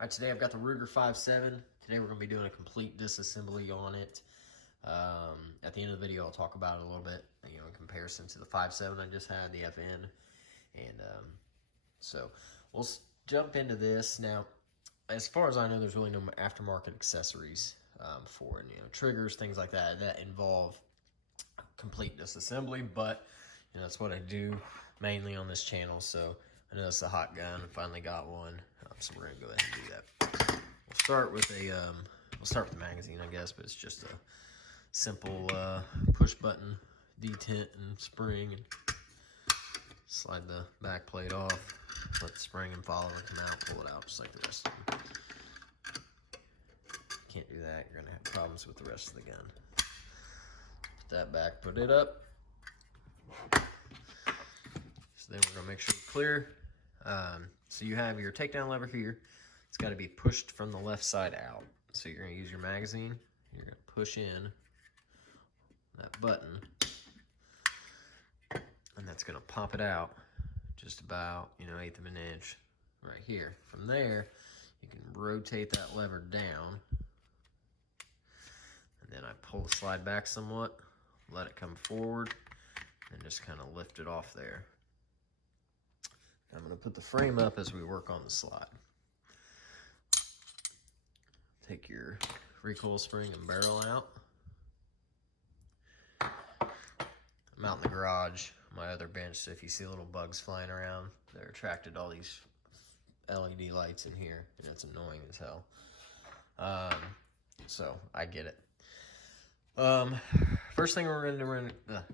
All right, today I've got the Ruger 5.7. Today we're going to be doing a complete disassembly on it. At the end of the video, I'll talk about it a little bit, in comparison to the 5.7 I just had, the FN. And so we'll jump into this. Now, as far as I know, there's really no aftermarket accessories for it. Triggers, things like that involve complete disassembly, but that's what I do mainly on this channel. So I know it's a hot gun. I finally got one, so we're gonna go ahead and do that. We'll start with the magazine, I guess, but it's just a simple push button detent and spring, and slide the back plate off, let the spring and follower come out, pull it out just like the rest of them. Can't do that, you're gonna have problems with the rest of the gun. Put that back, put it up. So then we're gonna make sure it's clear. So you have your takedown lever here. It's got to be pushed from the left side out. So you're gonna use your magazine. You're gonna push in that button, and that's gonna pop it out just about, 1/8 of an inch right here. From there, you can rotate that lever down, and then I pull the slide back somewhat, let it come forward, and just kind of lift it off there. I'm going to put the frame up as we work on the slide. Take your recoil spring and barrel out. I'm out in the garage, my other bench, so if you see little bugs flying around, they're attracted to all these LED lights in here, and it's annoying as hell. So I get it. First thing we're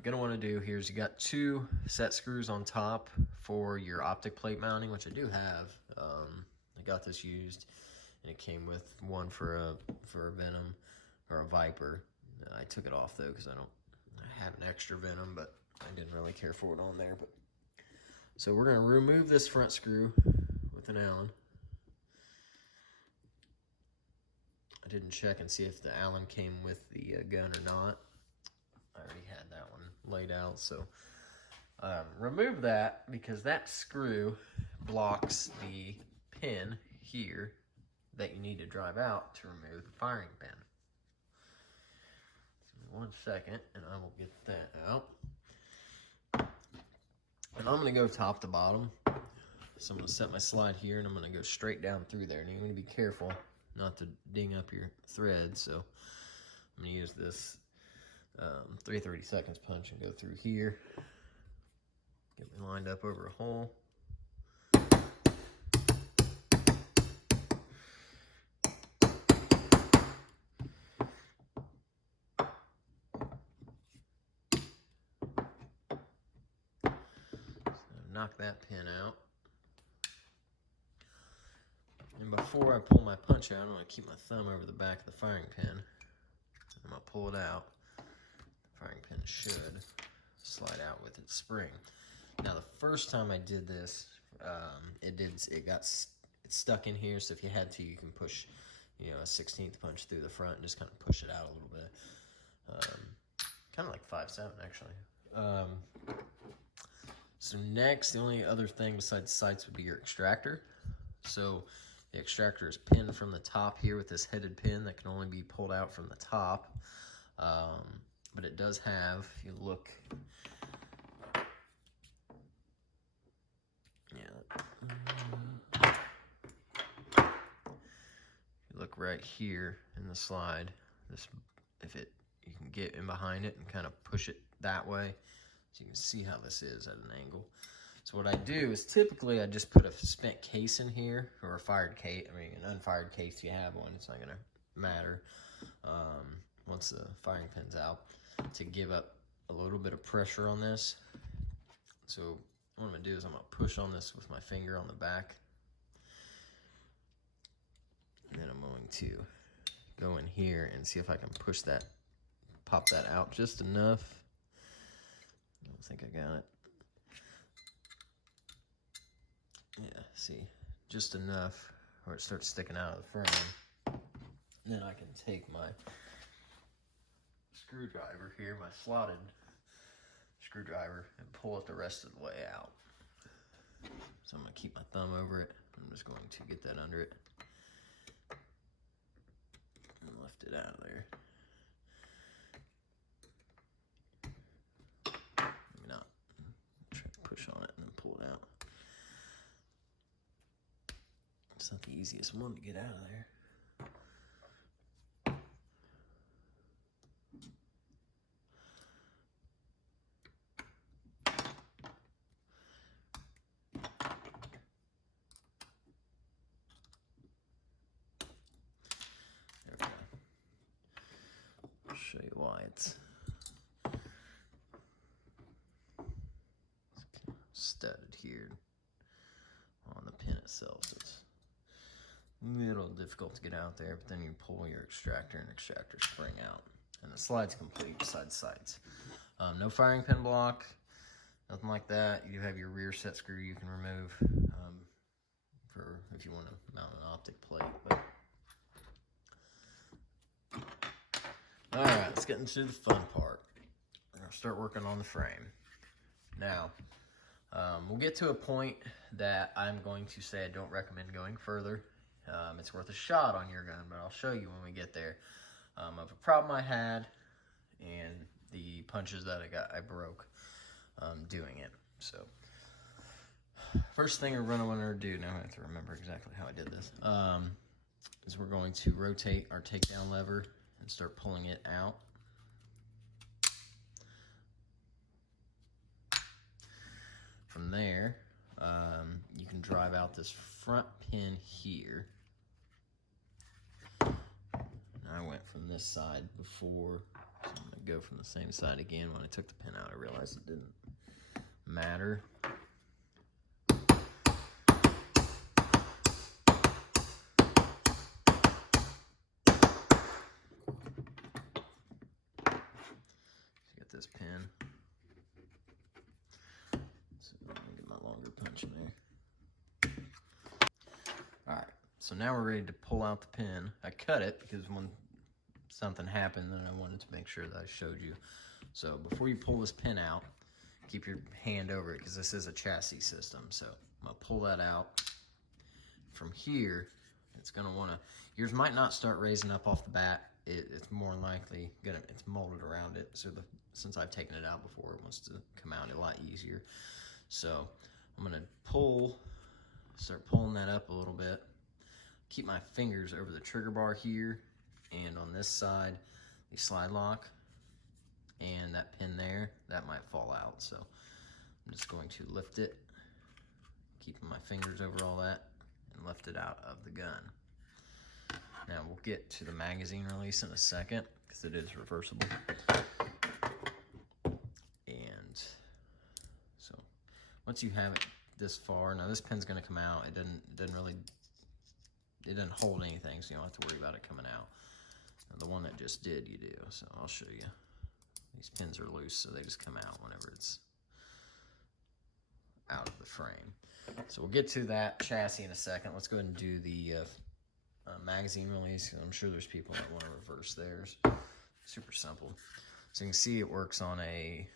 gonna want to do here is you got 2 set screws on top for your optic plate mounting, which I do have. I got this used, and it came with one for a Venom or a Viper. I took it off though because I had an extra Venom, but I didn't really care for it on there. But so we're gonna remove this front screw with an Allen. I didn't check and see if the Allen came with the gun or not. I already had that one laid out, so remove that because that screw blocks the pin here that you need to drive out to remove the firing pin. So 1 second, and I will get that out. And I'm going to go top to bottom. So I'm going to set my slide here, and I'm going to go straight down through there. And you're going to be careful not to ding up your thread. So I'm going to use this 3/32 punch and go through here. Get me lined up over a hole. So knock that pin out. And before I pull my punch out, I'm going to keep my thumb over the back of the firing pin. I'm going to pull it out. The firing pin should slide out with its spring. Now, the first time I did this, it's stuck in here. So if you had to, you can push, a 1/16 punch through the front and just kind of push it out a little bit. Kind of like 5.7 actually. So next, the only other thing besides sights would be your extractor. So the extractor is pinned from the top here with this headed pin that can only be pulled out from the top. But it does have, if you look, you look right here in the slide, you can get in behind it and kind of push it that way. So you can see how this is at an angle. So what I do is typically I just put a spent case in here, or a fired case. I mean, an unfired case, if you have one, it's not gonna matter once the firing pin's out, to give up a little bit of pressure on this. So what I'm gonna do is I'm gonna push on this with my finger on the back, and then I'm going to go in here and see if I can push that, pop that out just enough. I don't think I got it. Yeah, see, just enough where it starts sticking out of the frame. And then I can take my screwdriver here, my slotted screwdriver, and pull it the rest of the way out. So I'm going to keep my thumb over it. I'm just going to get that under it. lift it out of there. Maybe not. Try to push on it and then pull it out. It's not the easiest one to get out of there. There we go. I'll show you why it's studded here on the pin itself. So it's a little difficult to get out there, but then you pull your extractor and extractor spring out. And the slide's complete besides sights. No firing pin block, nothing like that. You do have your rear set screw you can remove for if you want to mount an optic plate. But all right, let's get into the fun part. We're gonna start working on the frame. Now, we'll get to a point that I'm going to say I don't recommend going further. It's worth a shot on your gun, but I'll show you when we get there. Of a problem I had and the punches that I broke doing it. So, first thing we're gonna want to do, now I have to remember exactly how I did this, is we're going to rotate our takedown lever and start pulling it out. From there, you can drive out this front pin here. I went from this side before, so I'm gonna go from the same side again. When I took the pin out, I realized it didn't matter. Get this pin. So I'm gonna get my longer punch in there. All right, so now we're ready to pull out the pin. I cut it because when something happened, then I wanted to make sure that I showed you. So before you pull this pin out, keep your hand over it because this is a chassis system. So I'm gonna pull that out. From here, it's gonna wanna, yours might not start raising up off the bat. It's more likely it's molded around it. So since I've taken it out before, it wants to come out a lot easier. So I'm gonna start pulling that up a little bit. Keep my fingers over the trigger bar here, and on this side, the slide lock, and that pin there, that might fall out. So I'm just going to lift it, keeping my fingers over all that, and lift it out of the gun. Now we'll get to the magazine release in a second, because it is reversible. And so once you have it this far, now this pin's gonna come out. It didn't hold anything, so you don't have to worry about it coming out. Now, the one that just did, you do. So I'll show you. These pins are loose, so they just come out whenever it's out of the frame. So we'll get to that chassis in a second. Let's go ahead and do the magazine release. I'm sure there's people that want to reverse theirs. Super simple. So you can see it works on a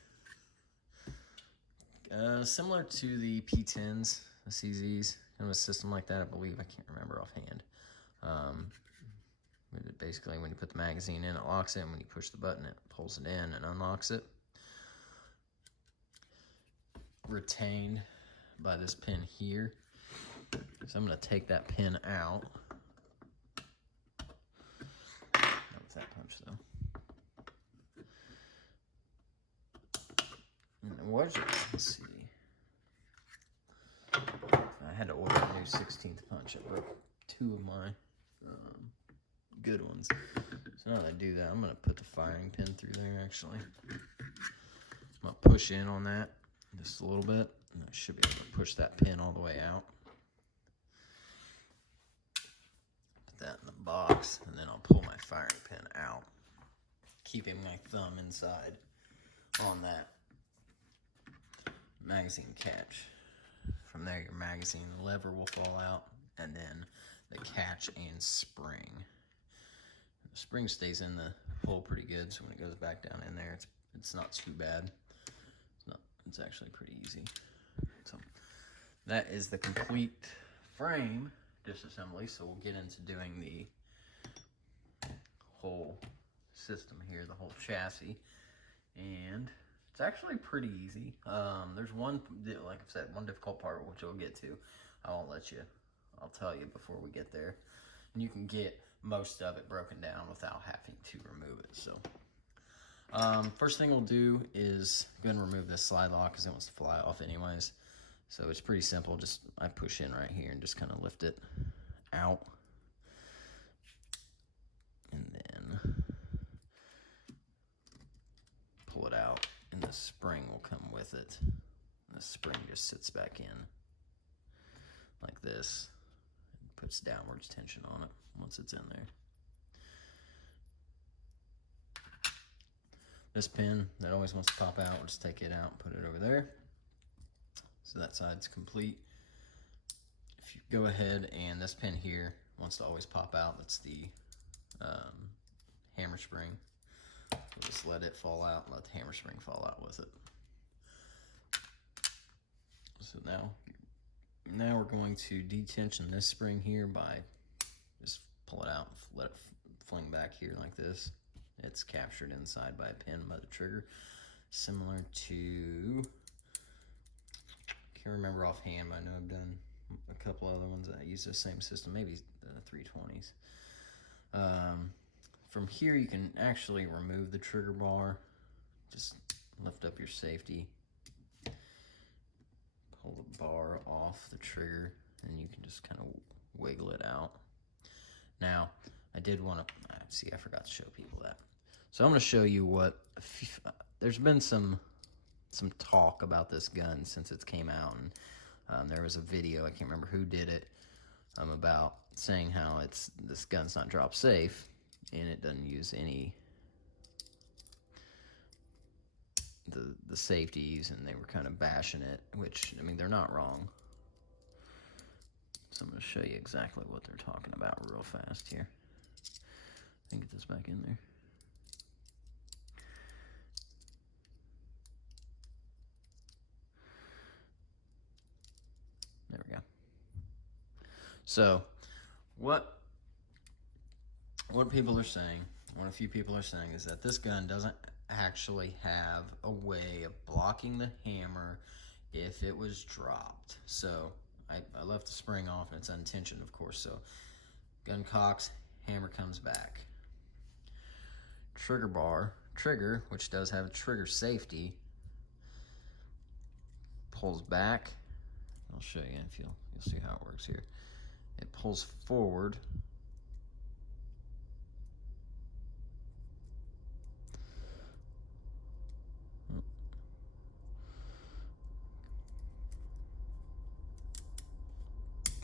similar to the P10s, the CZs, kind of a system like that, I believe. I can't remember offhand. Basically, when you put the magazine in, it locks it, and when you push the button, it pulls it in and unlocks it. Retained by this pin here. So I'm going to take that pin out. Not with that punch, though. And was it? Let's see. I had to order a new 16th punch. I broke 2 of my good ones. So now that I do that, I'm going to put the firing pin through there, actually. I'm going to push in on that just a little bit, and I should be able to push that pin all the way out. Put that in the box, and then I'll pull my firing pin out, keeping my thumb inside on that magazine catch. From there, your magazine lever will fall out, and then the catch and spring. The spring stays in the hole pretty good, so when it goes back down in there, it's not too bad. It's actually pretty easy. So that is the complete frame disassembly. So we'll get into doing the whole system here, the whole chassis, and it's actually pretty easy. There's one, like I said, one difficult part, which we'll get to. I'll tell you before we get there. And you can get most of it broken down without having to remove it. So first thing we'll do is go ahead and remove this slide lock because it wants to fly off anyways. So it's pretty simple. Just I push in right here and just kind of lift it out. And then pull it out, and the spring will come with it. The spring just sits back in like this. It puts downwards tension on it once it's in there. This pin that always wants to pop out, we'll just take it out and put it over there. So that side's complete. If you go ahead, and this pin here wants to always pop out, that's the hammer spring. So just let it fall out and let the hammer spring fall out with it. So now we're going to detension this spring here by just pull it out and let it fling back here like this. It's captured inside by a pin by the trigger, similar to, can't remember offhand, but I know I've done a couple other ones that use the same system, maybe the 320s. From here you can actually remove the trigger bar. Just lift up your safety, pull the bar off the trigger, and you can just kind of wiggle it out. Now, I did want to, see, I forgot to show people that. So I'm going to show you what, there's been some talk about this gun since it came out, and there was a video, I can't remember who did it, about saying how this gun's not drop safe, and it doesn't use any the safeties, and they were kind of bashing it, which, I mean, they're not wrong. So I'm going to show you exactly what they're talking about real fast here. I can get this back in there. There we go. So what people are saying, what a few people are saying, is that this gun doesn't actually have a way of blocking the hammer if it was dropped. So I left the spring off, and it's untensioned, of course. So gun cocks, hammer comes back. Trigger, which does have a trigger safety, pulls back. I'll show you if you'll see how it works here. It pulls forward.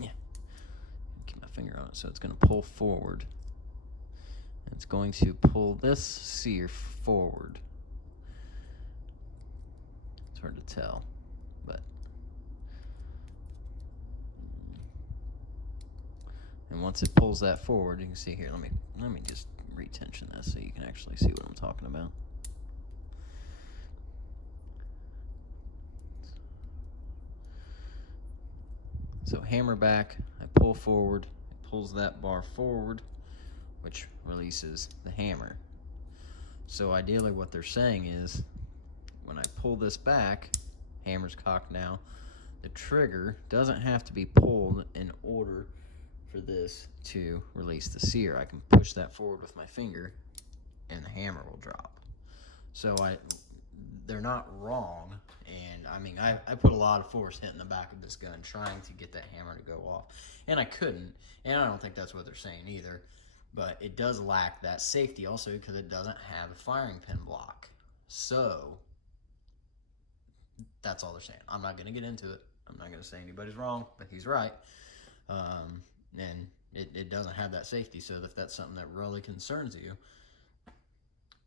Yeah, keep my finger on it. So it's going to pull forward. It's going to pull this sear forward. It's hard to tell, but. And once it pulls that forward, you can see here, let me just retension this so you can actually see what I'm talking about. So hammer back, I pull forward, it pulls that bar forward, which releases the hammer. So ideally what they're saying is, when I pull this back, hammer's cocked now, the trigger doesn't have to be pulled in order for this to release the sear. I can push that forward with my finger and the hammer will drop. So they're not wrong, and I mean, I put a lot of force hitting the back of this gun trying to get that hammer to go off, and I couldn't, and I don't think that's what they're saying either, but it does lack that safety also because it doesn't have a firing pin block. So that's all they're saying. I'm not going to get into it. I'm not going to say anybody's wrong, but he's right. And it doesn't have that safety, so if that's something that really concerns you,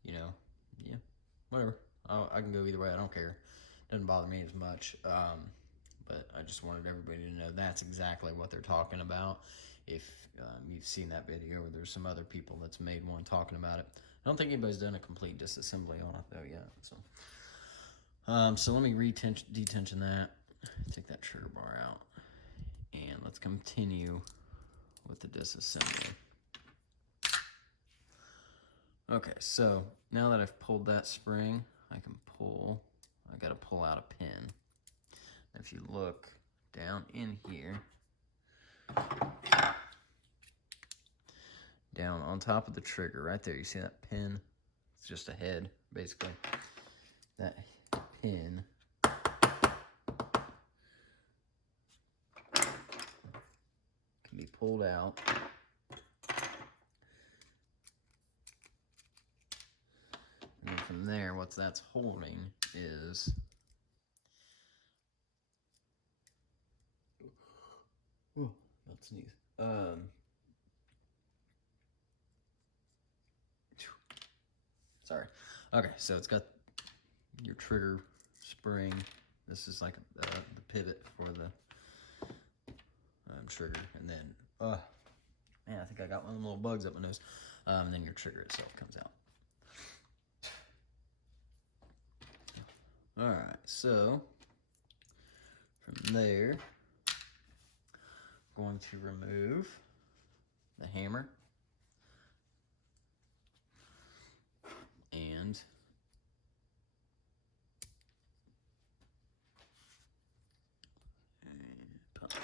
you know, yeah, whatever. I can go either way. I don't care. Doesn't bother me as much. But I just wanted everybody to know that's exactly what they're talking about. If you've seen that video, or there's some other people that's made one talking about it. I don't think anybody's done a complete disassembly on it though yet. So let me detension that. Take that trigger bar out, and let's continue with the disassembly. Okay, so now that I've pulled that spring, I gotta pull out a pin. If you look down in here, down on top of the trigger, right there, you see that pin? It's just a head, basically. That pin can be pulled out. And then from there, what that's holding is oh, not sneeze. Sorry. Okay, so it's got your trigger spring. This is like the pivot for the trigger, and then man, I think I got one of them little bugs up my nose. And then your trigger itself comes out. All right, so from there, I'm going to remove the hammer and punch.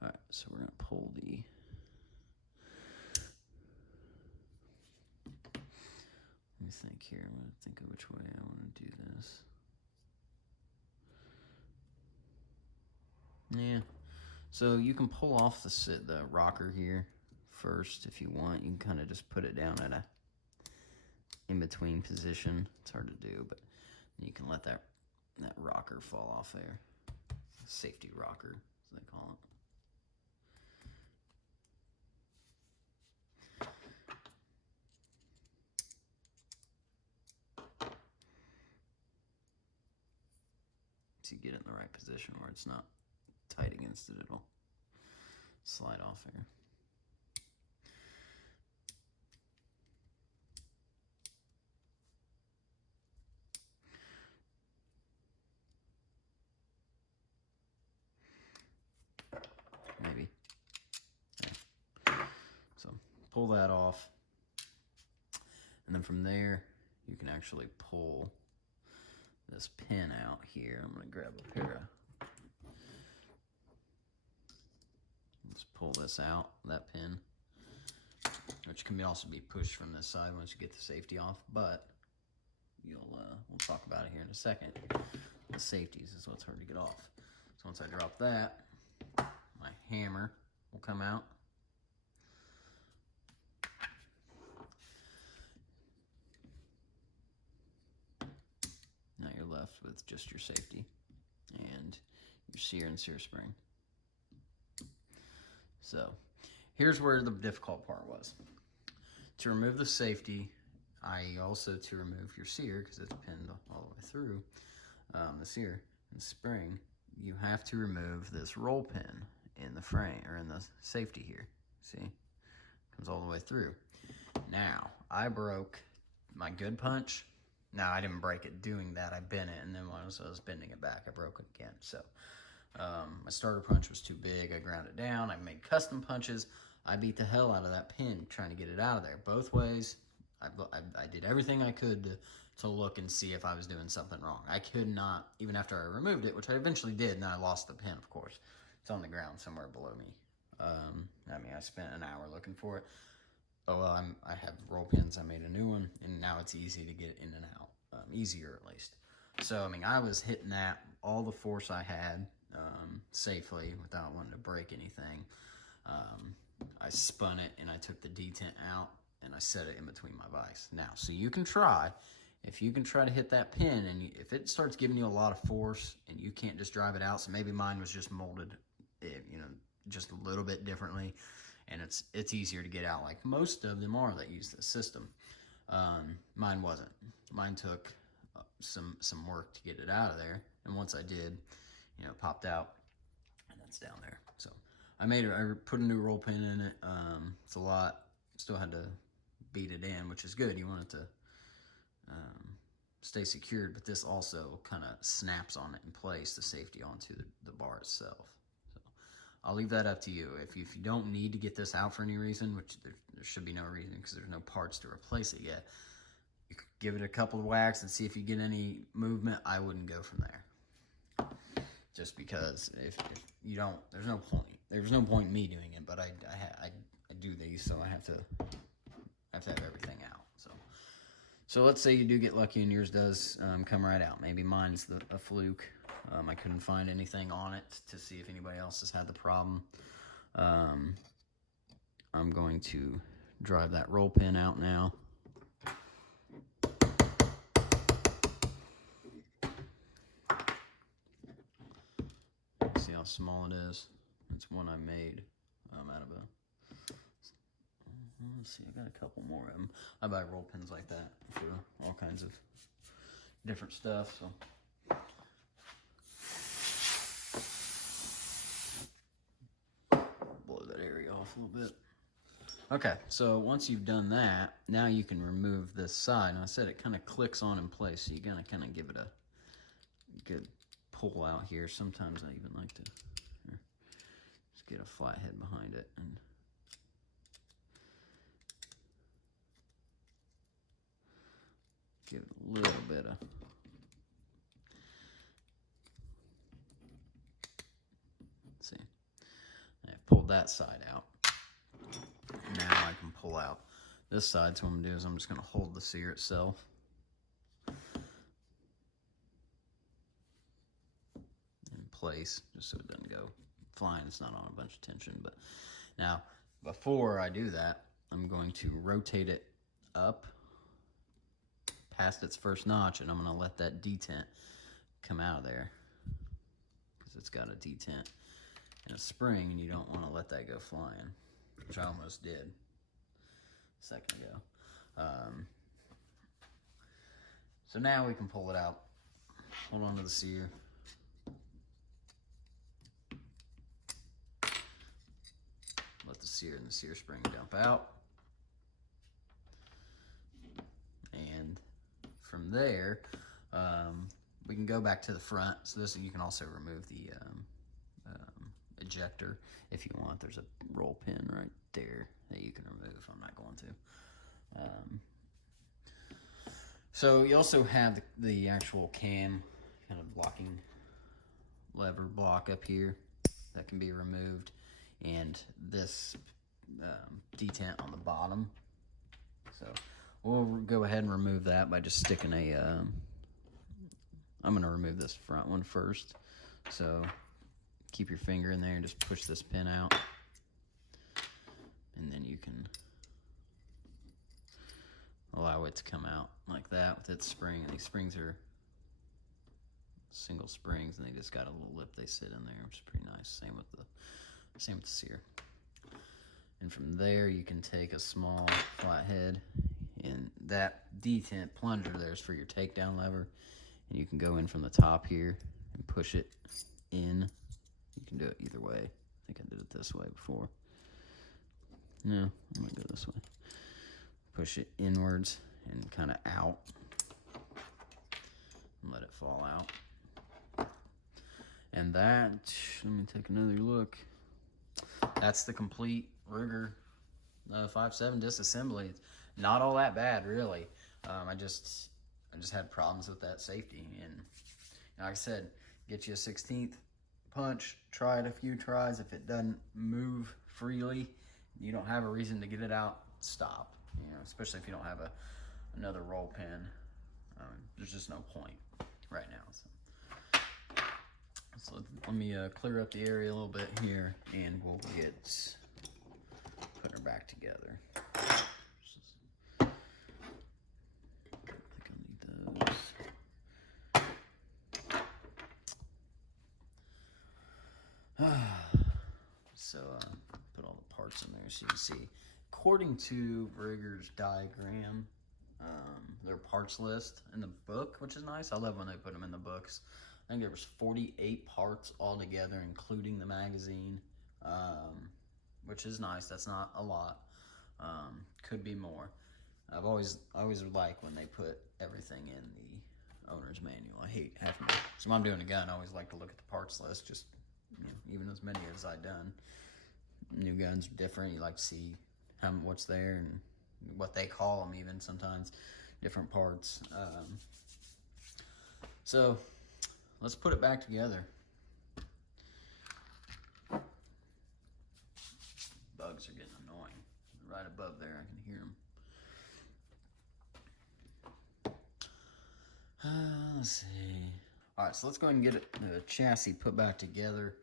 All right, so we're gonna pull the let me think here. I'm gonna think of which way I want to do this. Yeah, so you can pull off the rocker here first if you want. You can kind of just put it down at a in-between position. It's hard to do, but you can let that rocker fall off there. Safety rocker, as they call it. So you get it in the right position where it's not tight against it, it'll slide off there. Maybe. Yeah. So pull that off. And then from there, you can actually pull this pin out here. I'm going to grab a pair of... Let's pull this out, that pin, which can also be pushed from this side once you get the safety off, but we'll talk about it here in a second. The safeties is what's hard to get off. So once I drop that, my hammer will come out. Now you're left with just your safety and your sear and sear spring. So here's where the difficult part was. To remove the safety, to remove your sear, because it's pinned all the way through, the sear and spring, you have to remove this roll pin in the frame, or in the safety here. See? Comes all the way through. Now, I broke my good punch. Now, I didn't break it doing that. I bent it, and then once I was bending it back, I broke it again. So, my starter punch was too big. I ground it down. I made custom punches. I beat the hell out of that pin trying to get it out of there. Both ways, I did everything I could to look and see if I was doing something wrong. I could not, even after I removed it, which I eventually did, and I lost the pin, of course. It's on the ground somewhere below me. I spent an hour looking for it. Oh, well, I have roll pins. I made a new one, and now it's easy to get it in and out. Easier, at least. So, I was hitting that all the force I had safely without wanting to break anything. I spun it, and I took the detent out, and I set it in between my vise. Now, so you can try, if you can try to hit that pin, and if it starts giving you a lot of force, and you can't just drive it out, so maybe mine was just molded, just a little bit differently, and it's easier to get out, like most of them are that use this system. Mine wasn't. Mine took some work to get it out of there, and once I did, it popped out, and that's down there. So I put a new roll pin in it. It's a lot. Still had to beat it in, which is good. You want it to stay secured, but this also kind of snaps on it in place, the safety onto the bar itself. So I'll leave that up to you. If you don't need to get this out for any reason, which there's there should be no reason because there's no parts to replace it yet. You could give it a couple of whacks and see if you get any movement. I wouldn't go from there. Just because if you don't, there's no point. There's no point in me doing it, but I do these, so I have to have everything out. So let's say you do get lucky and yours does come right out. Maybe mine's a fluke. I couldn't find anything on it to see if anybody else has had the problem. I'm going to drive that roll pin out now. See how small it is? It's one I made out of a... Let's see, I got a couple more of them. I buy roll pins like that for all kinds of different stuff, so... Blow that area off a little bit. Okay, so once you've done that, now you can remove this side. And I said it kind of clicks on in place, so you gotta kind of give it a good pull out here. Sometimes I even like to just get a flat head behind it and give it a little bit of see. I've pulled that side out. Now I can pull out this side. So what I'm gonna do is I'm just gonna hold the sear itself. In place, just so it doesn't go flying. It's not on a bunch of tension. But now, before I do that, I'm going to rotate it up past its first notch, and I'm gonna let that detent come out of there because it's got a detent and a spring, and you don't want to let that go flying, which I almost did a second ago. So now we can pull it out. Hold on to the sear. Let the sear and the sear spring dump out. And from there, we can go back to the front. So this, you can also remove the ejector if you want. There's a roll pin right there that you can remove. I'm not going to. So you also have the actual cam kind of locking lever block up here that can be removed, and this detent on the bottom. So we'll go ahead and remove that by just sticking a I'm going to remove this front one first. So keep your finger in there and just push this pin out, and then you can allow it to come out like that with its spring. And these springs are single springs, and they just got a little lip they sit in there, which is pretty nice. Same with the sear. And from there you can take a small flathead, and that detent plunger there is for your takedown lever, and you can go in from the top here and push it in. You can do it either way. I think I did it this way before. No, I'm gonna go this way. Push it inwards and kind of out and let it fall out. And that, let me take another look. That's the complete Ruger 5.7 disassembly. It's not all that bad, really. I just had problems with that safety, and like I said, get you a 16th punch, try it a few tries. If it doesn't move freely, you don't have a reason to get it out, stop. You know, especially if you don't have another roll pin. There's just no point right now. So let me clear up the area a little bit here, and we'll get putting her back together. I think I'll need those. So put all the parts in there so you can see. According to Ruger's diagram, their parts list in the book, which is nice. I love when they put them in the books. I think there was 48 parts altogether, including the magazine, which is nice. That's not a lot. Could be more. I always like when they put everything in the owner's manual. I hate having to. So when I'm doing a gun, I always like to look at the parts list. Just, you know, even as many as I've done. New guns are different. You like to see what's there and what they call them, even sometimes different parts. So let's put it back together. Bugs are getting annoying. Right above there, I can hear them. Let's see. All right, so let's go ahead and get the chassis put back together.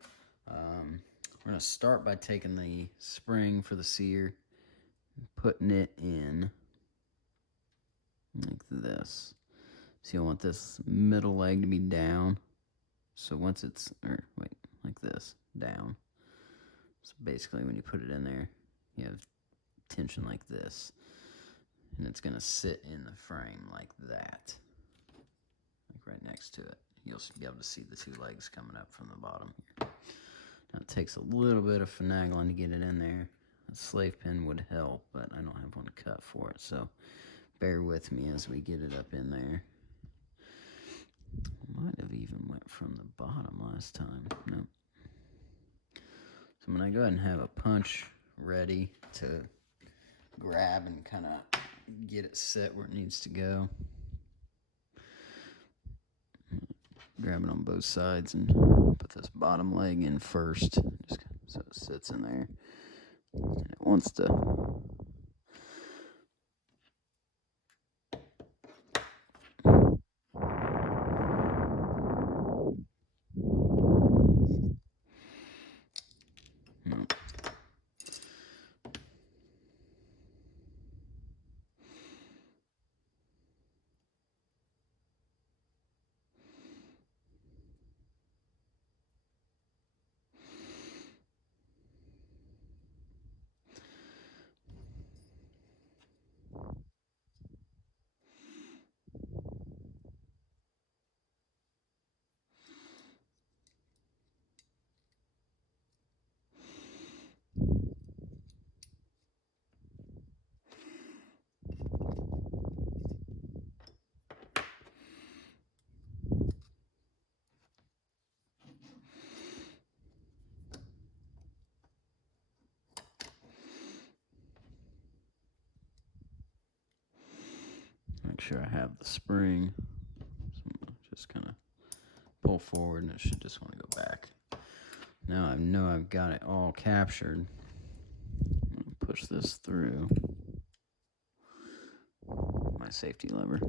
We're going to start by taking the spring for the sear and putting it in like this. So you want this middle leg to be down. So once it's, like this, down. So basically when you put it in there, you have tension like this. And it's going to sit in the frame like that. Like right next to it. You'll be able to see the two legs coming up from the bottom here. Now it takes a little bit of finagling to get it in there. A slave pin would help, but I don't have one cut for it, so bear with me as we get it up in there. Might have even went from the bottom last time. Nope. So I'm going to go ahead and have a punch ready to grab and kind of get it set where it needs to go. Grab it on both sides and put this bottom leg in first, just so it sits in there. And it wants to make sure I have the spring. So I'm gonna just kind of pull forward and it should just want to go back. Now I know I've got it all captured. I'm going to push this through my safety lever.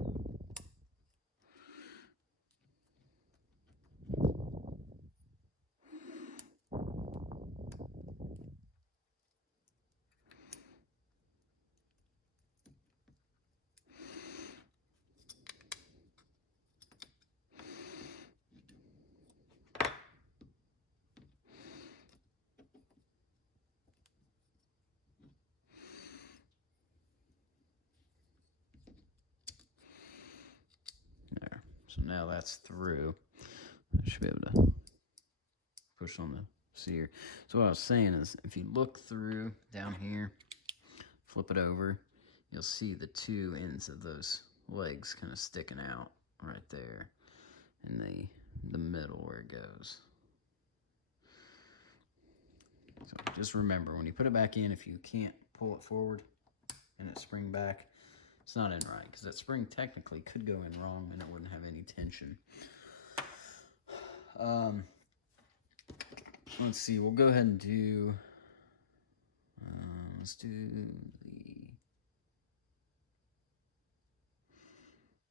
There. So now that's through. I should be able to push on the sear. So what I was saying is, if you look through down here, flip it over, you'll see the two ends of those legs kind of sticking out right there in the middle where it goes. So just remember, when you put it back in, if you can't pull it forward and it spring back, it's not in right, because that spring technically could go in wrong and it wouldn't have any tension. Let's see, we'll go ahead and do, let's do the,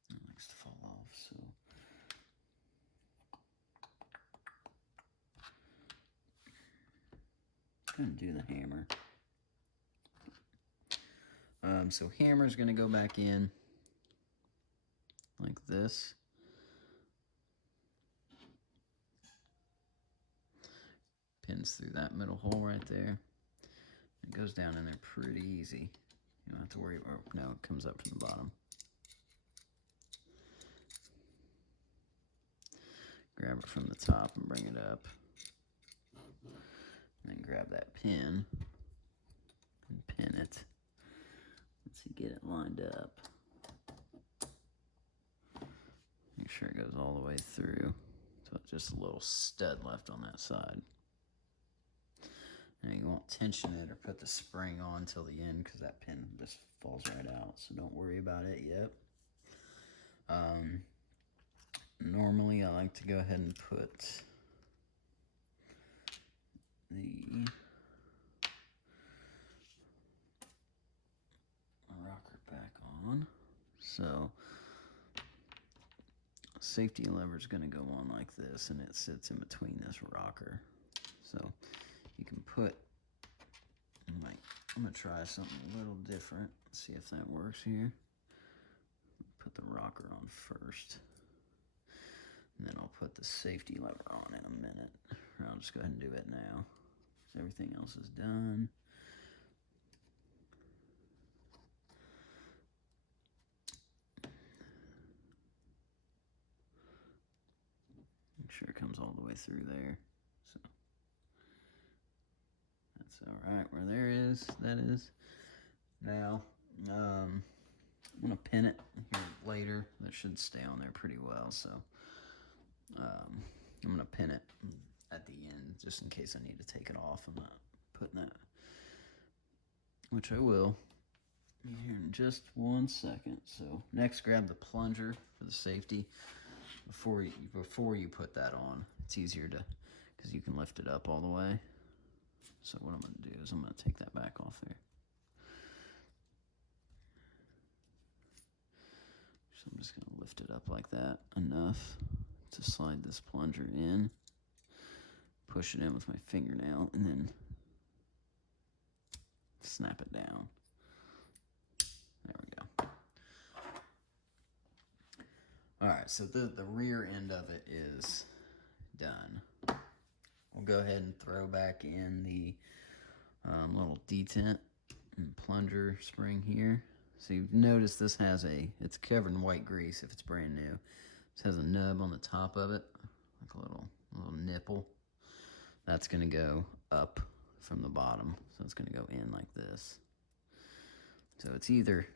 it likes to fall off, so. Go ahead and do the hammer. So hammer's gonna go back in like this. Pins through that middle hole right there. It goes down in there pretty easy. You don't have to worry about, no, it comes up from the bottom. Grab it from the top and bring it up. And then grab that pin and pin it. Once you get it lined up, make sure it goes all the way through. So it's just a little stud left on that side. Now you won't tension it or put the spring on till the end because that pin just falls right out. So don't worry about it yet. Normally I like to go ahead and put the rocker back on. So safety lever is going to go on like this, and it sits in between this rocker. So you can put, I'm going to try something a little different, see if that works here. Put the rocker on first, and then I'll put the safety lever on in a minute. Or I'll just go ahead and do it now. So everything else is done. Make sure it comes all the way through there. So that's all right. Where there is, that is. Now, I'm gonna pin it here later. That should stay on there pretty well. So I'm gonna pin it at the end just in case I need to take it off. I'm not putting that, which I will here in just 1 second. So next, grab the plunger for the safety. Before you put that on, it's easier to, because you can lift it up all the way. So what I'm going to do is I'm going to take that back off there. So I'm just going to lift it up like that enough to slide this plunger in, push it in with my fingernail, and then snap it down. There we go. All right, so the rear end of it is done. We'll go ahead and throw back in the little detent and plunger spring here. So you've noticed this has it's covered in white grease if it's brand new. This has a nub on the top of it, like a little nipple. That's gonna go up from the bottom. So it's gonna go in like this. So it's either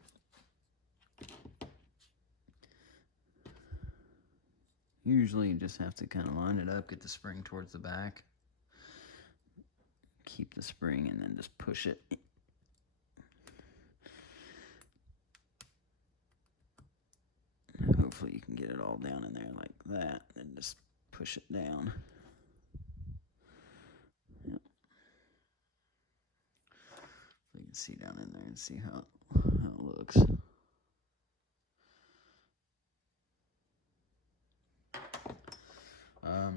usually you just have to kind of line it up, get the spring towards the back, keep the spring, and then just push it. Hopefully you can get it all down in there like that, and just push it down. Yep. So you can see down in there and see how it looks.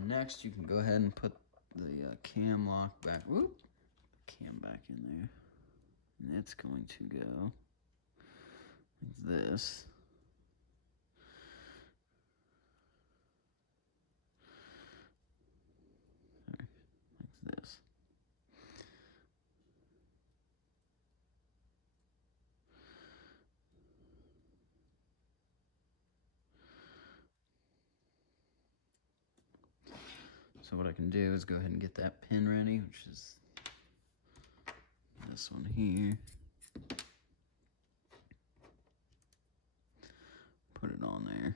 Next, you can go ahead and put the cam lock back. Whoop, cam back in there, and it's going to go like this. Sorry, like this. So what I can do is go ahead and get that pin ready, which is this one here. Put it on there.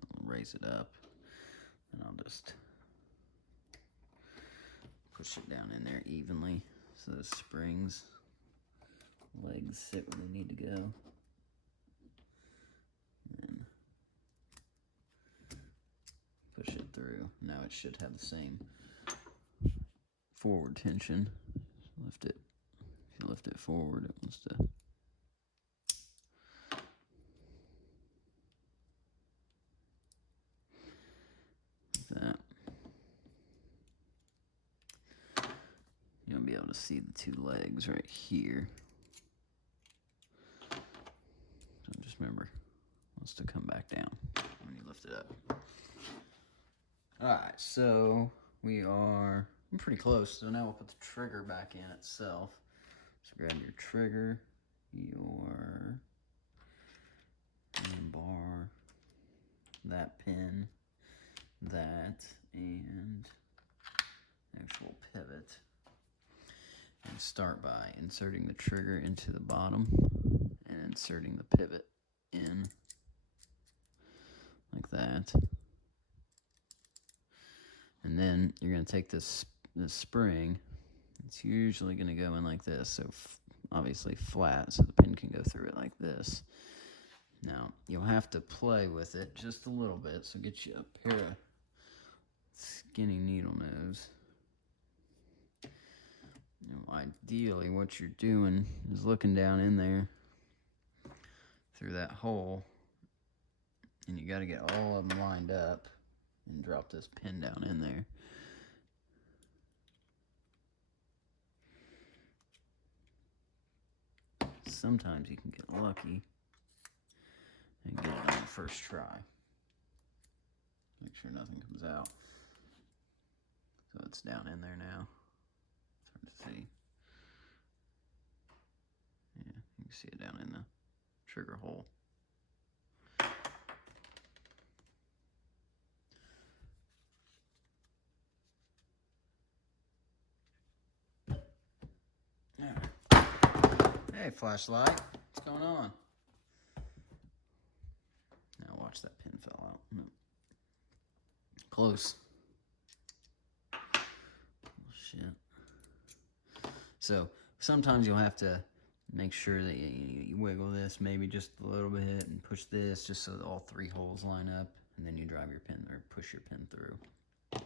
I'll raise it up, and I'll just push it down in there evenly so the springs, legs sit where they need to go. And push it through. Now it should have the same forward tension. Lift it. If you lift it forward, it wants to. Like that. You'll be able to see the two legs right here. So just remember, it wants to come back down when you lift it up. Alright, so I'm pretty close. So now we'll put the trigger back in itself. So grab your trigger, your bar, that pin, that, and actual pivot. And start by inserting the trigger into the bottom and inserting the pivot in like that. And then you're going to take this spring, it's usually going to go in like this. So obviously flat, so the pin can go through it like this. Now, you'll have to play with it just a little bit, so get you a pair of skinny needle nose. Now, ideally, what you're doing is looking down in there through that hole, and you got to get all of them lined up and drop this pin down in there. Sometimes you can get lucky and get it on the first try. Make sure nothing comes out. So it's down in there now. It's hard to see. Yeah, you can see it down in the trigger hole. Hey, flashlight, what's going on? Now watch that pin fell out. No. Close. Oh, shit. So sometimes you'll have to make sure that you wiggle this maybe just a little bit and push this just so that all three holes line up, and then you drive your pin or push your pin through. So,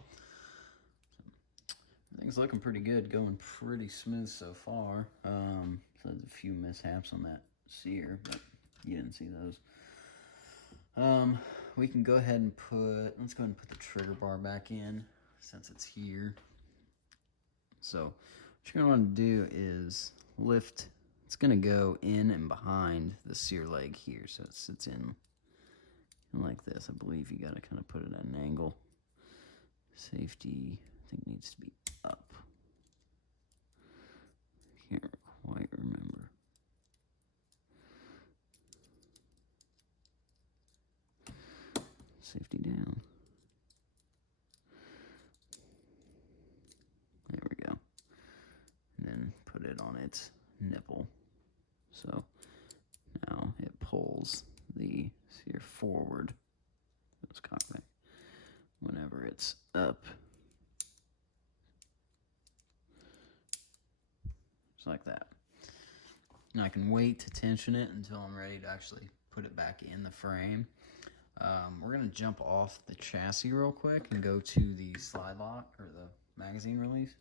everything's looking pretty good, going pretty smooth so far. So there's a few mishaps on that sear, but you didn't see those. We can go ahead and let's go ahead and put the trigger bar back in since it's here. So what you're gonna want to do is lift. It's gonna go in and behind the sear leg here, so it sits in like this. I believe you gotta kind of put it at an angle. Safety, I think, needs to be up. Can't quite remember. Safety down. There we go. And then put it on its nipple. So now it pulls the sear forward. It's cocked back. Whenever it's up. Just like that. Now I can wait to tension it until I'm ready to actually put it back in the frame. We're going to jump off the chassis real quick and go to the slide lock, or the magazine release.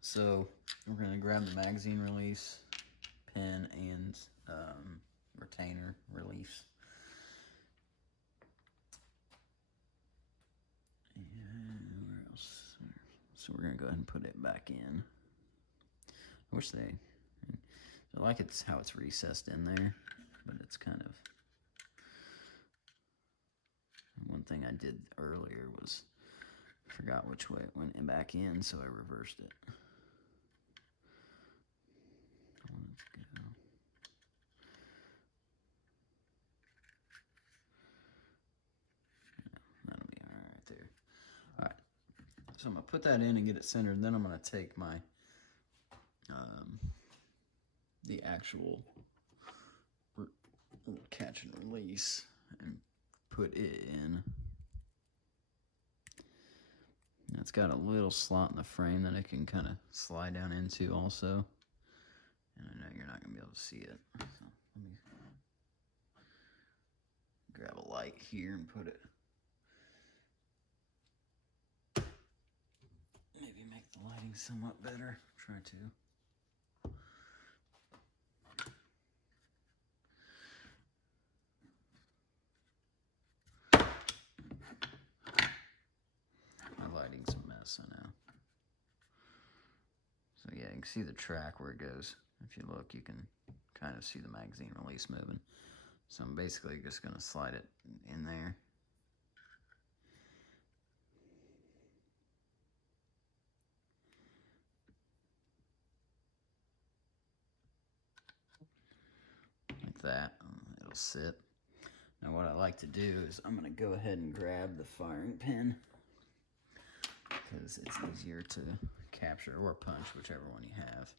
So we're going to grab the magazine release, pin, and retainer reliefs. And where else? So we're going to go ahead and put it back in. I wish I like it's how it's recessed in there, but it's kind of, one thing I did earlier was forgot which way it went back in, so I reversed it. Let's go. Yeah, that'll be all right there. All right, so I'm gonna put that in and get it centered, and then I'm gonna take my the actual catch and release and put it in. Now it's got a little slot in the frame that I can kind of slide down into also. And I know you're not going to be able to see it. So let me grab a light here and put it. Maybe make the lighting somewhat better. Try to. Lighting's a mess, I know. So yeah, you can see the track where it goes. If you look, you can kind of see the magazine release moving. So I'm basically just going to slide it in there. Like that. It'll sit. Now what I like to do is I'm going to go ahead and grab the firing pin, because it's easier to capture or punch, whichever one you have.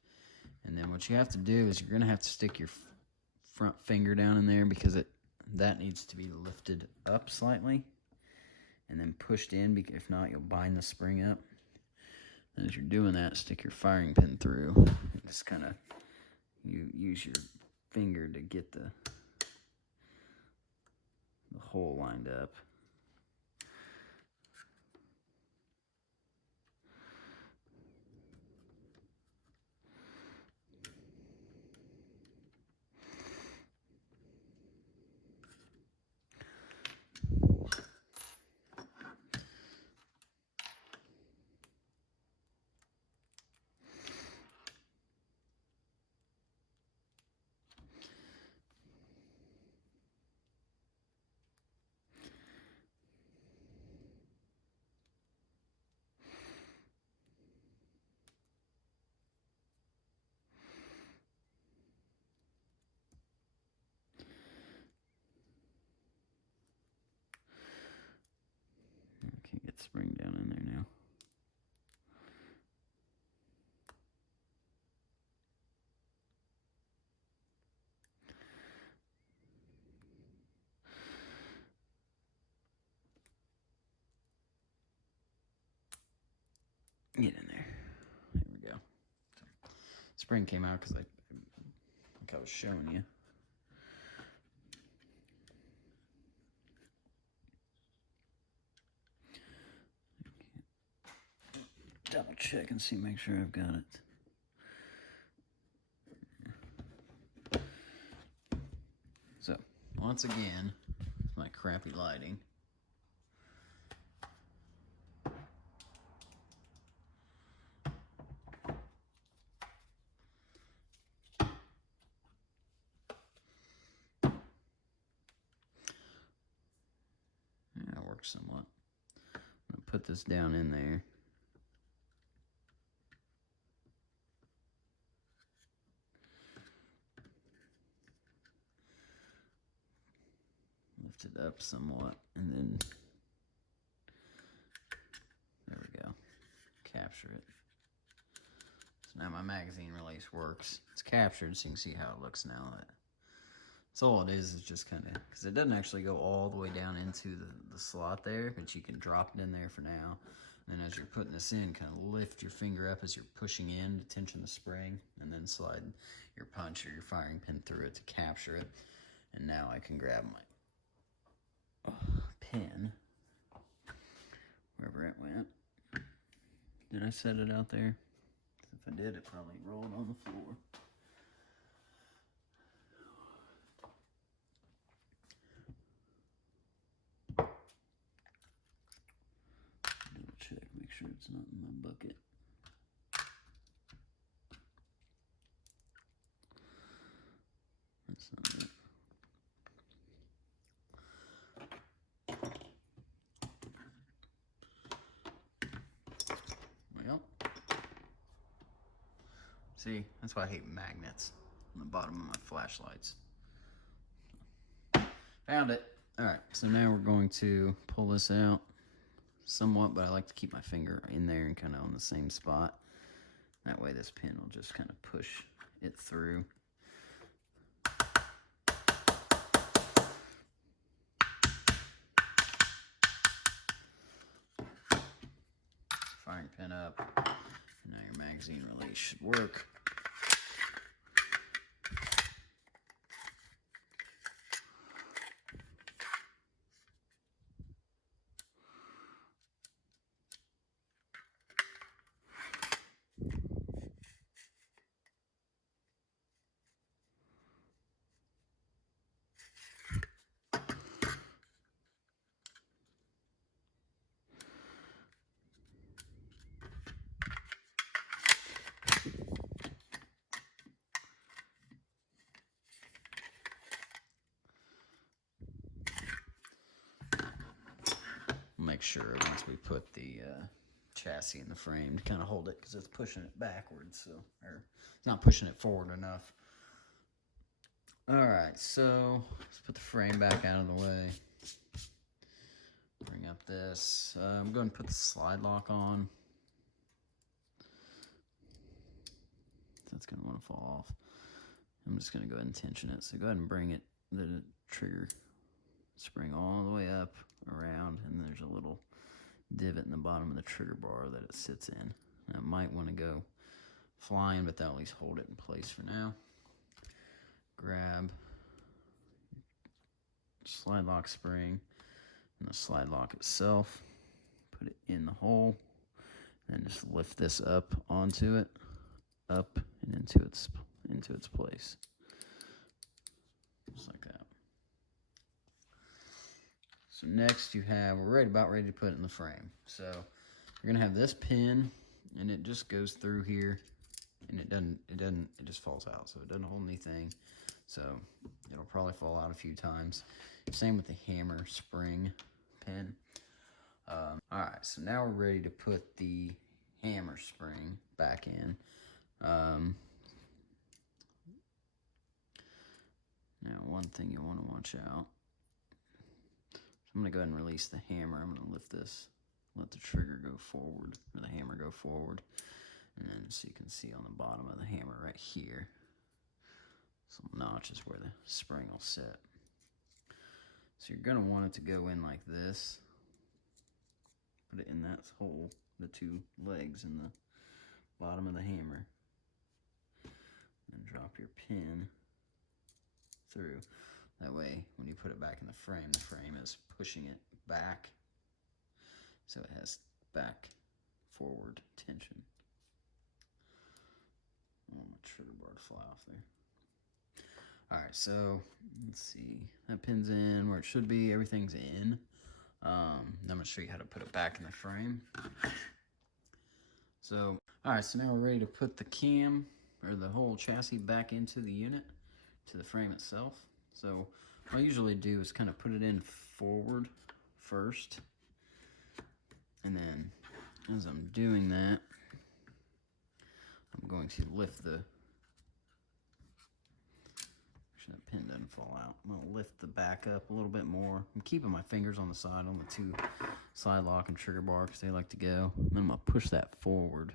And then what you have to do is you're going to have to stick your front finger down in there, because that needs to be lifted up slightly and then pushed in, if not you'll bind the spring up. As you're doing that, stick your firing pin through. Just kind of use your finger to get the hole lined up. Can't get the spring down in there now. Get in there. There we go. Spring came out because like I was showing you. Double check and see, make sure I've got it. So, once again, my crappy lighting. Yeah, it works somewhat. I'm going to put this down in there. Lift it up somewhat, and then there we go. Capture it. So now my magazine release works. It's captured, so you can see how it looks now. That's all it is just kind of, because it doesn't actually go all the way down into the slot there, but you can drop it in there for now. And then as you're putting this in, kind of lift your finger up as you're pushing in to tension the spring, and then slide your punch or your firing pin through it to capture it. And now I can grab my pin, wherever it went. Did I set it out there? If I did, it probably rolled on the floor. Double check, make sure it's not in my bucket. That's not it. Well, see, that's why I hate magnets on the bottom of my flashlights. Found it. All right, so now we're going to pull this out somewhat, but I like to keep my finger in there and kind of on the same spot. That way this pin will just kind of push it through. Firing pin up. Now your magazine release should work. Make sure once we put the chassis in the frame to kind of hold it, because it's pushing it backwards, so, or it's not pushing it forward enough. Alright, so let's put the frame back out of the way. Bring up this. I'm going to put the slide lock on. That's going to want to fall off. I'm just going to go ahead and tension it. So go ahead and bring it, the trigger spring all the way up, around, and there's a little divot in the bottom of the trigger bar that it sits in. I might want to go flying, but that'll at least hold it in place for now. Grab slide lock spring and the slide lock itself, put it in the hole, and just lift this up onto it, up and into its place, just like that. So next we're about ready to put it in the frame. So you're gonna have this pin, and it just goes through here, and it just falls out, so it doesn't hold anything. So it'll probably fall out a few times. Same with the hammer spring pin. All right, so now we're ready to put the hammer spring back in. Now, one thing you want to watch out. I'm going to go ahead and release the hammer. I'm going to lift this, let the trigger go forward, or the hammer go forward. And then, so you can see on the bottom of the hammer right here, some notches where the spring will sit. So you're going to want it to go in like this. Put it in that hole, the two legs in the bottom of the hammer. And drop your pin through. That way, when you put it back in the frame is pushing it back. So it has back forward tension. I don't want my trigger bar to fly off there. Alright, so let's see. That pin's in where it should be. Everything's in. I'm going to show you how to put it back in the frame. So, alright, so now we're ready to put the cam, or the whole chassis, back into the unit, to the frame itself. So what I usually do is kind of put it in forward first, and then as I'm doing that, I'm going to lift the, actually that pin doesn't fall out, I'm going to lift the back up a little bit more. I'm keeping my fingers on the side on the two slide lock and trigger bar because they like to go. And then I'm going to push that forward.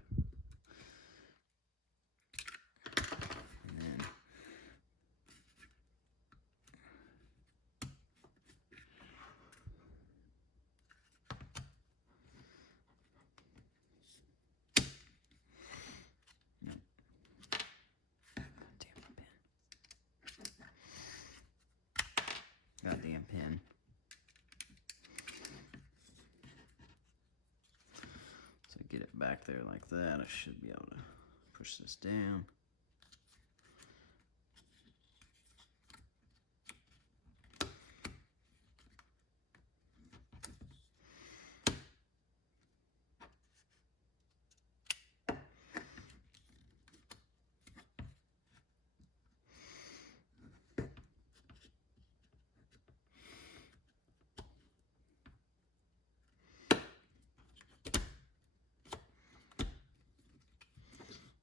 Goddamn pin. So get it back there like that. I should be able to push this down.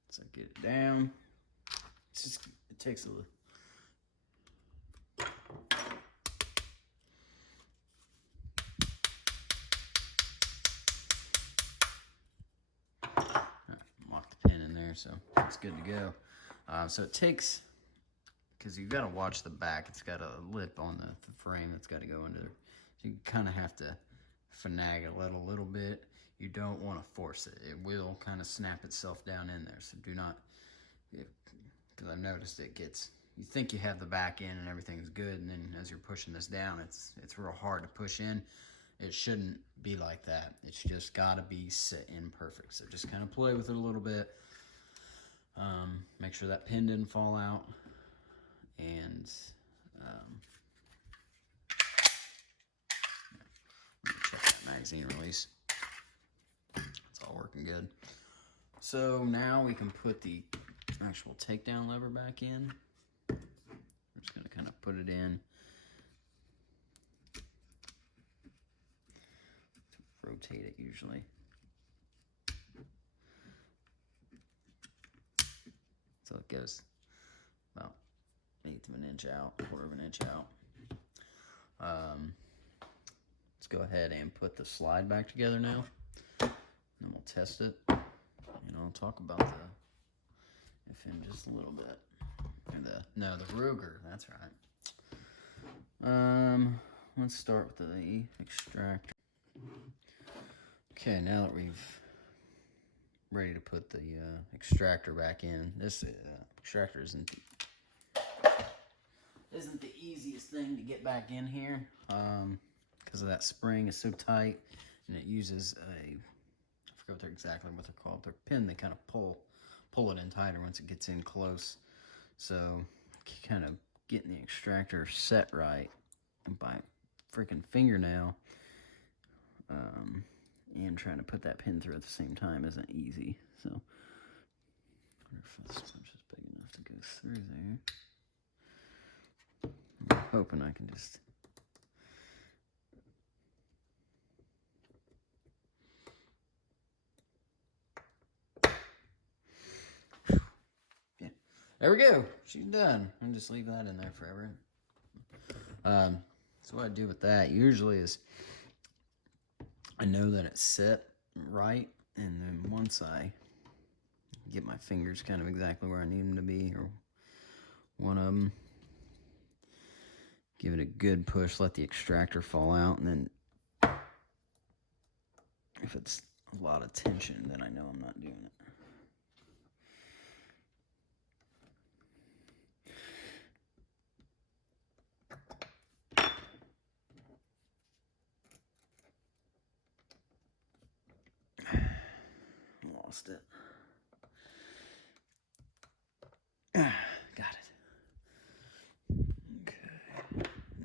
So get it down. It takes a little. Lock the pin in there, so it's good to go. So it takes, because you've got to watch the back. It's got a lip on the frame that's got to go into there. So you kind of have to finagle it a little bit. You don't want to force it. It will kind of snap itself down in there. So do not, because I've noticed it gets, you think you have the back in and everything's good, and then as you're pushing this down, it's real hard to push in. It shouldn't be like that. It's just got to be set in perfect. So just kind of play with it a little bit. Make sure that pin didn't fall out. And check that magazine release. It's all working good. So now we can put the actual takedown lever back in. We're just going to kind of put it in. Rotate it usually. So it goes about 1/8 of an inch out, 1/4 of an inch out. Let's go ahead and put the slide back together now. And then we'll test it. And I'll talk about the FN just a little bit. Or the Ruger, that's right. Let's start with the extractor. Okay, now that we've ready to put the extractor back in. This extractor isn't the easiest thing to get back in here because of that spring is so tight, and it uses I forget exactly what they're called. They're pin. They kind of pull it in tighter once it gets in close. So kind of getting the extractor set right by freaking fingernail and trying to put that pin through at the same time isn't easy. So I wonder if this punch is big enough to go through there. I'm hoping I can just there we go. She's done. I'll just leave that in there forever. So what I do with that usually is I know that it's set right, and then once I get my fingers kind of exactly where I need them to be, or one of them, give it a good push, let the extractor fall out, and then if it's a lot of tension, then I know I'm not doing it. Lost it. Got it. Okay.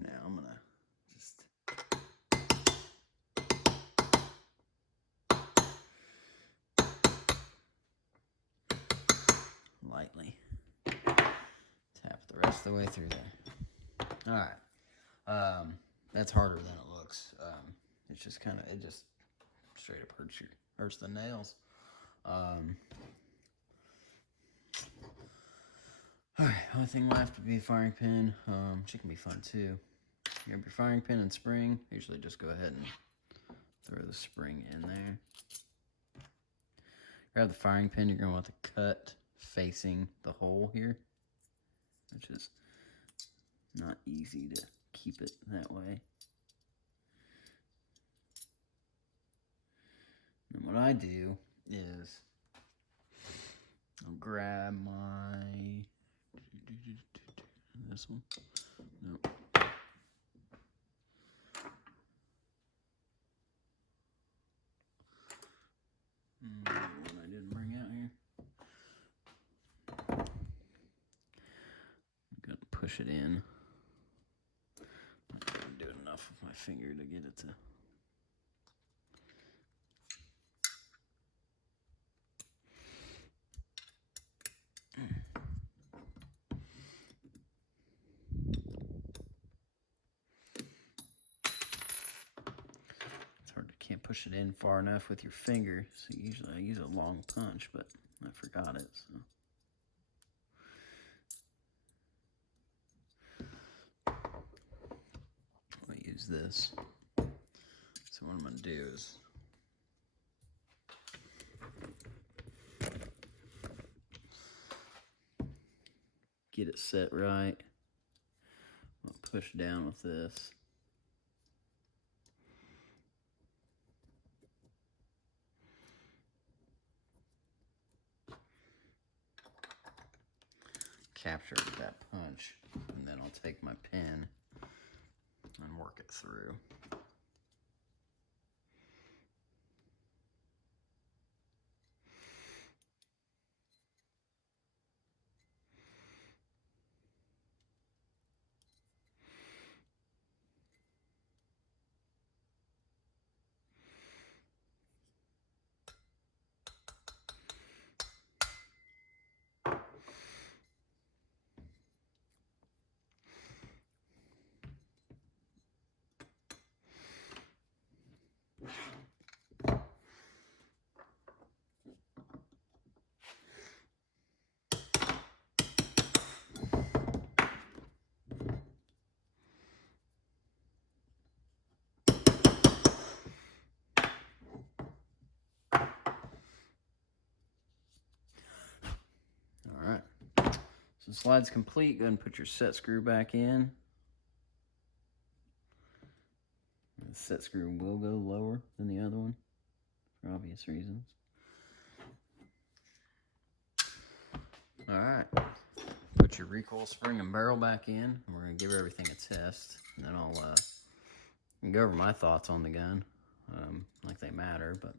Now I'm gonna just lightly tap the rest of the way through there. All right. That's harder than it looks. It's just kind of, it just straight up hurts the nails. All right, only thing left would be a firing pin. Which can be fun too. You have your firing pin and spring. Usually just go ahead and throw the spring in there. Grab the firing pin. You're gonna want to cut facing the hole here, which is not easy to keep it that way. And what I do is I'll grab my this one. No. One I didn't bring out here. I'm gonna push it in. I'm doing enough with my finger to get it to. Can't push it in far enough with your finger, so usually I use a long punch, but I forgot it, so. I use this. So what I'm going to do is get it set right. I'll push down with this. Capture that punch, and then I'll take my pin and work it through. Alright, so the slide's complete. Go ahead and put your set screw back in. The set screw will go lower than the other one for obvious reasons. All right. Put your recoil spring and barrel back in. And we're going to give everything a test. And then I'll go over my thoughts on the gun. Like they matter, but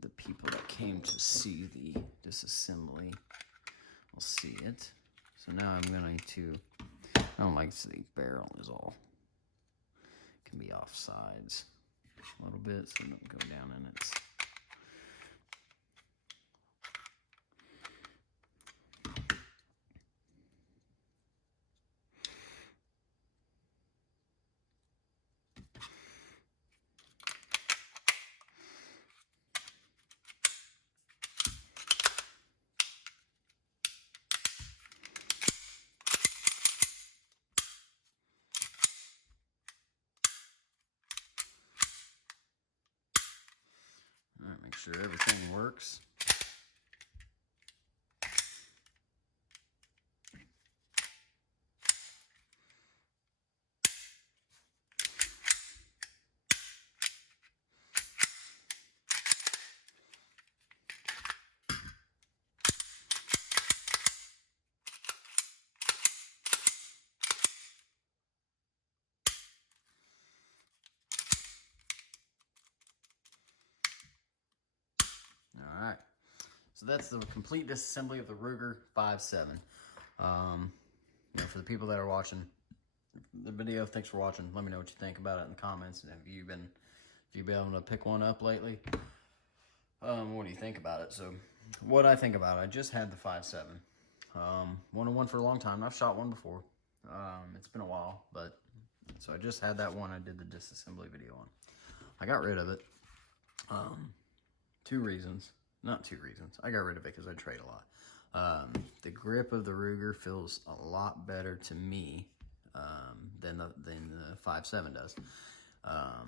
the people that came to see the disassembly will see it. So now I'm going to, I don't like the barrel is all, can be off sides a little bit so it don't go down in its. All right, make sure everything works. All right, so that's the complete disassembly of the Ruger 5.7. For the people that are watching the video, thanks for watching. Let me know what you think about it in the comments. And have you been able to pick one up lately? What do you think about it? So, what I think about it, I just had the 5.7. Wanted one for a long time. I've shot one before. It's been a while, but so I just had that one. I did the disassembly video on. I got rid of it. Two reasons. Not two reasons. I got rid of it because I trade a lot. The grip of the Ruger feels a lot better to me than the 5.7 does. I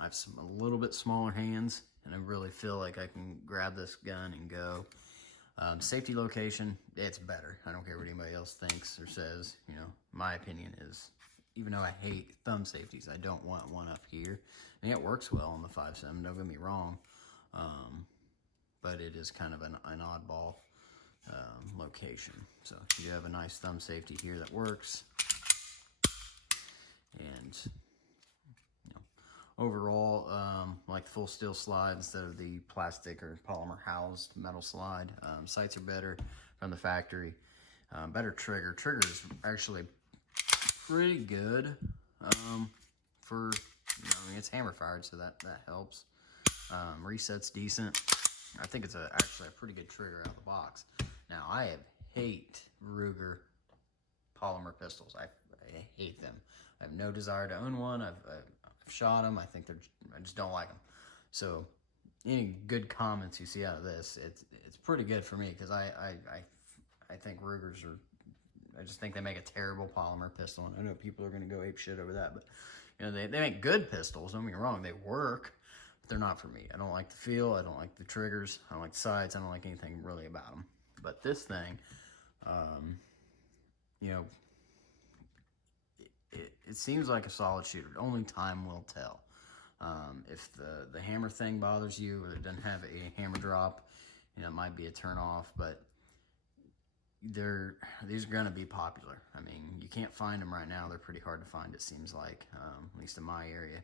have a little bit smaller hands, and I really feel like I can grab this gun and go. Safety location, it's better. I don't care what anybody else thinks or says. My opinion is, even though I hate thumb safeties, I don't want one up here. And it works well on the 5.7, don't get me wrong. But it is kind of an oddball location. So you have a nice thumb safety here that works. And overall, like the full steel slide instead of the plastic or polymer housed metal slide. Sights are better from the factory. Better trigger. Trigger is actually pretty good for, it's hammer fired, so that helps. Reset's decent. I think it's actually a pretty good trigger out of the box. Now, I hate Ruger polymer pistols. I hate them. I have no desire to own one. I've shot them. I just don't like them. So, any good comments you see out of this, it's pretty good for me because I think Rugers are. I just think they make a terrible polymer pistol, and I know people are going to go ape shit over that, but they make good pistols. Don't get me wrong, they work. They're not for me. I don't like the feel. I don't like the triggers. I don't like the sights. I don't like anything really about them. But this thing, it seems like a solid shooter. Only time will tell. If the hammer thing bothers you or it doesn't have a hammer drop, it might be a turn off. But these are going to be popular. I mean, you can't find them right now. They're pretty hard to find, it seems like, at least in my area.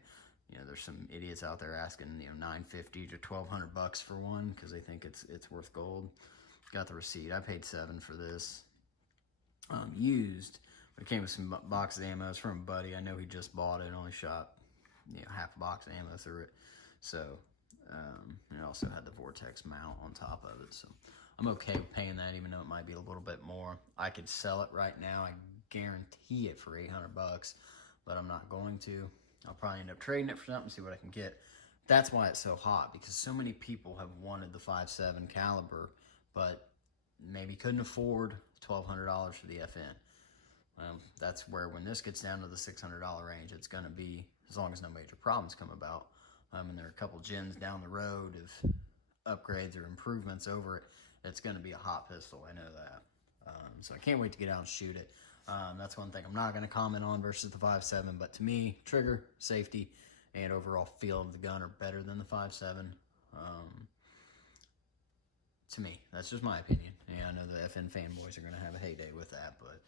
There's some idiots out there asking, $950 to $1,200 for one because they think it's worth gold. Got the receipt. I paid $7 for this. Used. It came with some box of ammo. It's from a buddy. I know he just bought it and only shot, half a box of ammo through it. So, it also had the Vortex mount on top of it. So, I'm okay with paying that, even though it might be a little bit more. I could sell it right now. I guarantee it for $800, but I'm not going to. I'll probably end up trading it for something, see what I can get. That's why it's so hot, because so many people have wanted the 5.7 caliber, but maybe couldn't afford $1,200 for the FN. That's where, when this gets down to the $600 range, it's going to be, as long as no major problems come about. And there are a couple gens down the road of upgrades or improvements over it, it's going to be a hot pistol. I know that. So I can't wait to get out and shoot it. That's one thing I'm not going to comment on versus the 5.7, but to me, trigger, safety, and overall feel of the gun are better than the 5.7. To me, that's just my opinion. Yeah, I know the FN fanboys are going to have a heyday with that, but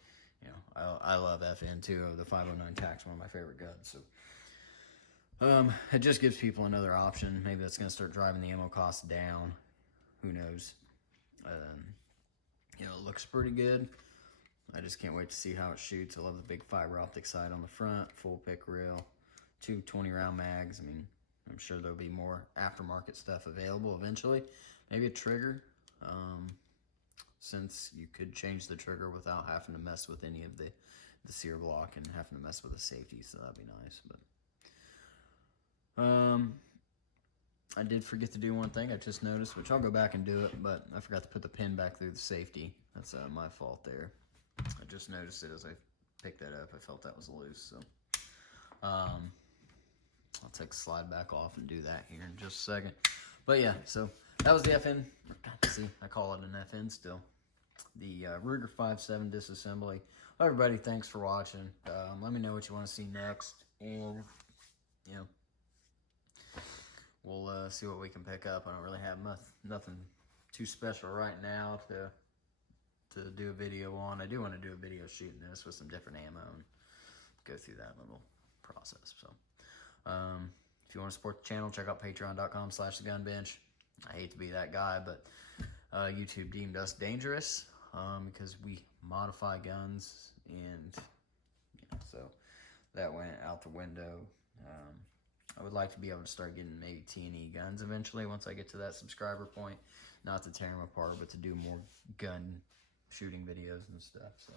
you know, I love FN too. The 509 TAC's one of my favorite guns. So it just gives people another option. Maybe that's going to start driving the ammo costs down. Who knows? You know, it looks pretty good. I just can't wait to see how it shoots. I love the big fiber optic sight on the front, full pick reel, 2 20-round mags. I mean, I'm sure there'll be more aftermarket stuff available eventually. Maybe a trigger, since you could change the trigger without having to mess with any of the sear block and having to mess with the safety, so that'd be nice. But I did forget to do one thing I just noticed, which I'll go back and do it, but I forgot to put the pin back through the safety. That's my fault there. I just noticed it as I picked that up. I felt that was loose, so I'll take the slide back off and do that here in just a second. But yeah, so that was the FN. See, I call it an FN still. The Ruger 5.7 disassembly. Well, everybody, thanks for watching. Let me know what you want to see next, and you know, we'll see what we can pick up. I don't really have nothing too special right now to do a video on. I do want to do a video shooting this with some different ammo and go through that little process. So if you want to support the channel, check out patreon.com/thegunbench. I hate to be that guy, but YouTube deemed us dangerous because we modify guns, and you know, so that went out the window. I would like to be able to start getting maybe T&E guns eventually once I get to that subscriber point. Not to tear them apart, but to do more gun shooting videos and stuff. So